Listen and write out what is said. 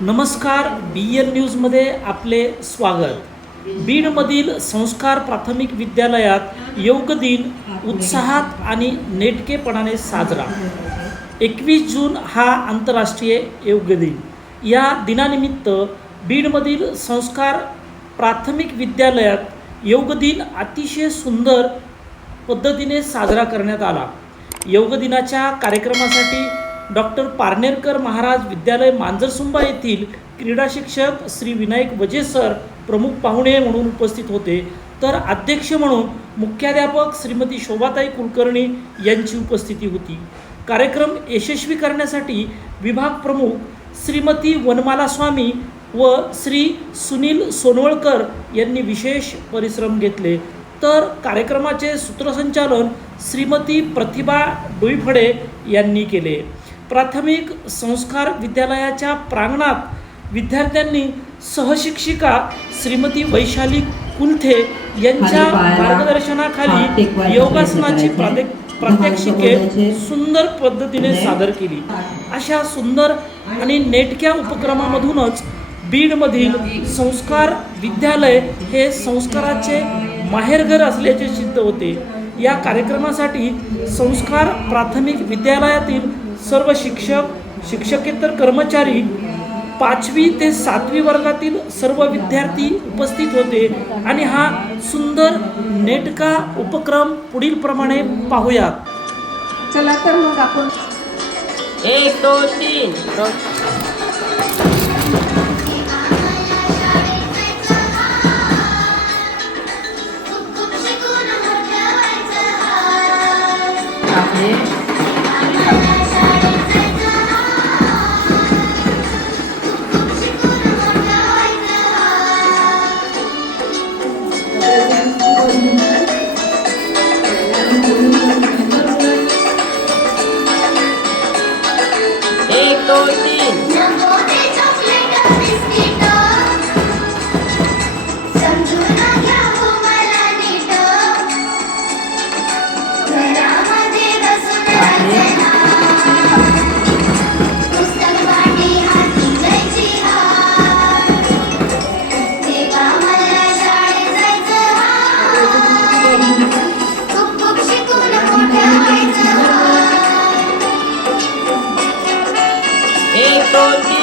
नमस्कार बी एन न्यूजमध्ये आपले स्वागत. बीडमधील संस्कार प्राथमिक विद्यालयात योग दिन उत्साहात आणि नेटकेपणाने साजरा. एकवीस जून हा आंतरराष्ट्रीय योग दिन. या दिनानिमित्त बीडमधील संस्कार प्राथमिक विद्यालयात योग दिन अतिशय सुंदर पद्धतीने साजरा करण्यात आला. योग दिनाच्या कार्यक्रमासाठी डॉक्टर पारनेरकर महाराज विद्यालय मांजरसुंबा येथील क्रीडा शिक्षक श्री विनायक वजे सर प्रमुख पाहुणे म्हणून उपस्थित होते. तर अध्यक्ष म्हणून मुख्याध्यापक श्रीमती शोभाताई कुलकर्णी यांची उपस्थिती होती. कार्यक्रम यशस्वी करण्यासाठी विभाग प्रमुख श्रीमती वनमाला स्वामी व श्री सुनील सोनवळकर यांनी विशेष परिश्रम घेतले. तर कार्यक्रमाचे सूत्रसंचालन श्रीमती प्रतिभा डोईफडे यांनी केले. प्राथमिक संस्कार विद्यालयाच्या प्रांगणात विद्यार्थ्यांनी सहशिक्षिका श्रीमती वैशाली कुलथे यांच्या मार्गदर्शनाखाली योगासनाची. प्रात्य- प्रात्यक्षिके सुंदर पद्धतीने म्हणजे सादर केली. अशा सुंदर आणि नेटक्या उपक्रमामधूनच बीडमधील संस्कार विद्यालय हे संस्काराचे माहेरघर असल्याचे सिद्ध होते. या कार्यक्रमासाठी संस्कार प्राथमिक विद्यालयातील सर्व शिक्षक शिक्षकेतर कर्मचारी पाचवी ते सातवी वर्गातील सर्व विद्यार्थी उपस्थित होते. आणि हा सुंदर नेटका उपक्रम पुढील प्रमाणे पाहूयात चला तर मग आपण एक दोन तीन. एक दोन तीन एक दोन तीन